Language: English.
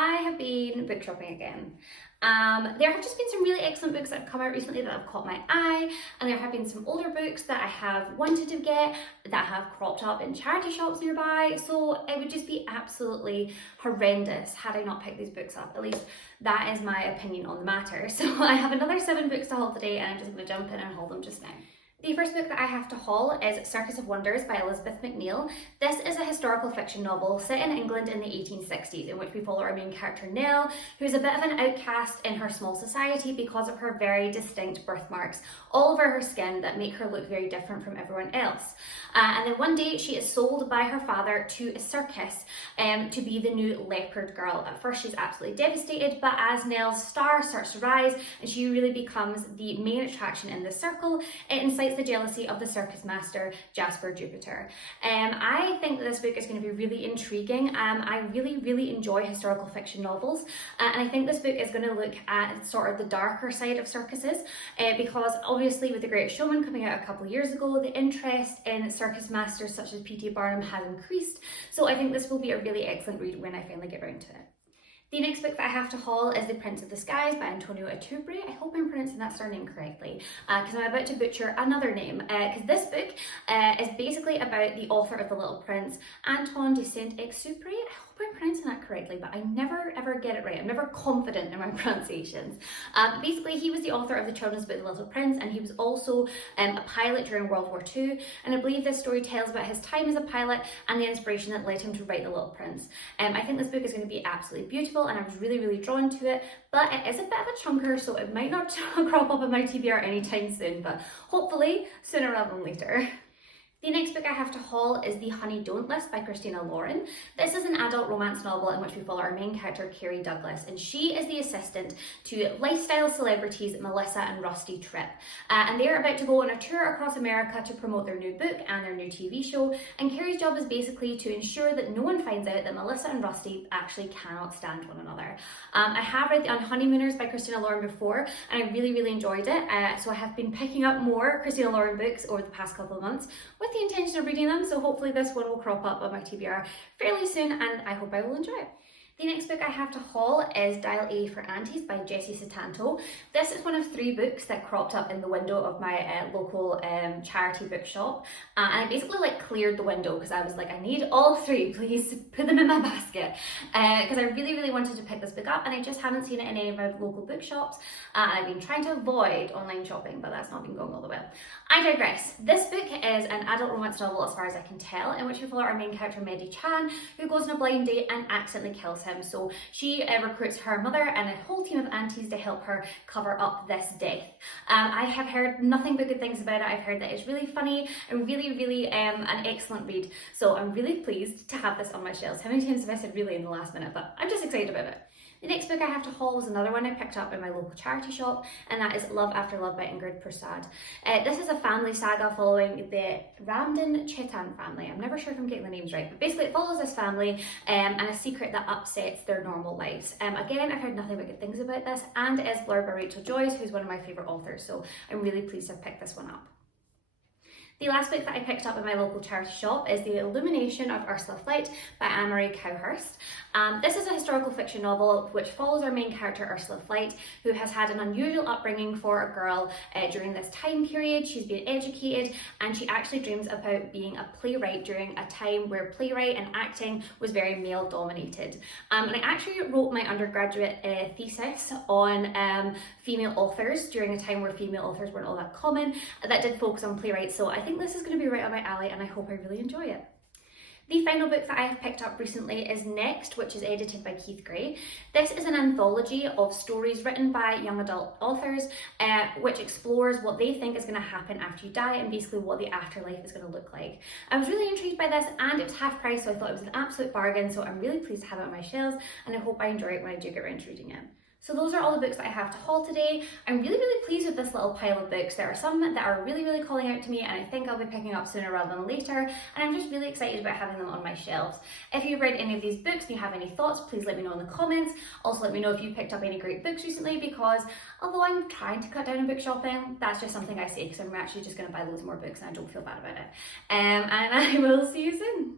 I have been book shopping again. There have just been some really excellent books that have come out recently that have caught my eye, and there have been some older books that I have wanted to get that have cropped up in charity shops nearby, so it would just be absolutely horrendous had I not picked these books up. At least that is my opinion on the matter. So I have another 7 books to haul today, and I'm just going to jump in and haul them just now. The first book that I have to haul is Circus of Wonders by Elizabeth McNeill. This is a historical fiction novel set in England in the 1860s, in which we follow our main character Nell, who is a bit of an outcast in her small society because of her very distinct birthmarks all over her skin that make her look very different from everyone else. And then one day she is sold by her father to a circus to be the new leopard girl. At first she's absolutely devastated, but as Nell's star starts to rise and she really becomes the main attraction in the circle, it incites the jealousy of the circus master Jasper Jupiter. I think that this book is going to be really intriguing. I really enjoy historical fiction novels, and I think this book is going to look at sort of the darker side of circuses, because obviously with The Great Showman coming out a couple of years ago, the interest in circus masters such as P.T. Barnum has increased, so I think this will be a really excellent read when I finally get round to it. The next book that I have to haul is The Prince of the Skies by Antonio Atubri. I hope I'm pronouncing that surname correctly, because I'm about to butcher another name, because this book is basically about the author of The Little Prince, Antoine de Saint-Exupéry. I hope I'm pronouncing that correctly, but I never ever get it right. I'm never confident in my pronunciations. Basically, he was the author of the children's book The Little Prince, and he was also a pilot during World War II, and I believe this story tells about his time as a pilot and the inspiration that led him to write The Little Prince. I think this book is going to be absolutely beautiful, and I was really drawn to it, but it is a bit of a chunker, so it might not crop up on my TBR anytime soon, but hopefully sooner rather than later. The next book I have to haul is The Honey Don't List by Christina Lauren. This is an adult romance novel in which we follow our main character, Carrie Douglas, and she is the assistant to lifestyle celebrities Melissa and Rusty Tripp. And they're about to go on a tour across America to promote their new book and their new TV show, and Carrie's job is basically to ensure that no one finds out that Melissa and Rusty actually cannot stand one another. I have read The Honeymooners by Christina Lauren before, and I really enjoyed it, so I have been picking up more Christina Lauren books over the past couple of months with the intention of reading them, so hopefully this one will crop up on my TBR fairly soon, and I hope I will enjoy it. The next book I have to haul is Dial A For Aunties by Jessie Sutanto. This is one of 3 books that cropped up in the window of my local charity bookshop, and I basically cleared the window because I was like, I need all 3, please put them in my basket, because I really wanted to pick this book up, and I just haven't seen it in any of my local bookshops. I've been trying to avoid online shopping, but that's not been going all the way. I digress. This book is an adult romance novel as far as I can tell, in which we follow our main character Medi Chan, who goes on a blind date and accidentally kills him. So she recruits her mother and a whole team of aunties to help her cover up this death. I have heard nothing but good things about it. I've heard that it's really funny and really an excellent read. So I'm really pleased to have this on my shelves. How many times have I said really in the last minute? But I'm just excited about it. The next book I have to haul was another one I picked up in my local charity shop, and that is Love After Love by Ingrid Prasad. This is a family saga following the Ramdan Chetan family. I'm never sure if I'm getting the names right, but basically it follows this family and a secret that upsets their normal lives. Again, I've heard nothing but good things about this, and it is blurred by Rachel Joyce, who's one of my favourite authors, so I'm really pleased to have picked this one up. The last book that I picked up in my local charity shop is The Illumination of Ursula Flight by Anne-Marie Cowhurst. This is a historical fiction novel which follows our main character Ursula Flight, who has had an unusual upbringing for a girl during this time period. She's been educated, and she actually dreams about being a playwright during a time where playwright and acting was very male dominated. And I actually wrote my undergraduate thesis on female authors during a time where female authors weren't all that common, that did focus on playwrights, so I think this is going to be right up my alley, and I hope I really enjoy it. The final book that I have picked up recently is Next, which is edited by Keith Gray. This is an anthology of stories written by young adult authors, which explores what they think is going to happen after you die and basically what the afterlife is going to look like. I was really intrigued by this, and it was half price, so I thought it was an absolute bargain, so I'm really pleased to have it on my shelves, and I hope I enjoy it when I do get around to reading it. So those are all the books that I have to haul today. I'm really pleased with this little pile of books. There are some that are really calling out to me, and I think I'll be picking up sooner rather than later, and I'm just really excited about having them on my shelves. If you've read any of these books and you have any thoughts, please let me know in the comments. Also let me know if you picked up any great books recently, because although I'm trying to cut down on book shopping, that's just something I say because I'm actually just going to buy loads more books and I don't feel bad about it. And I will see you soon.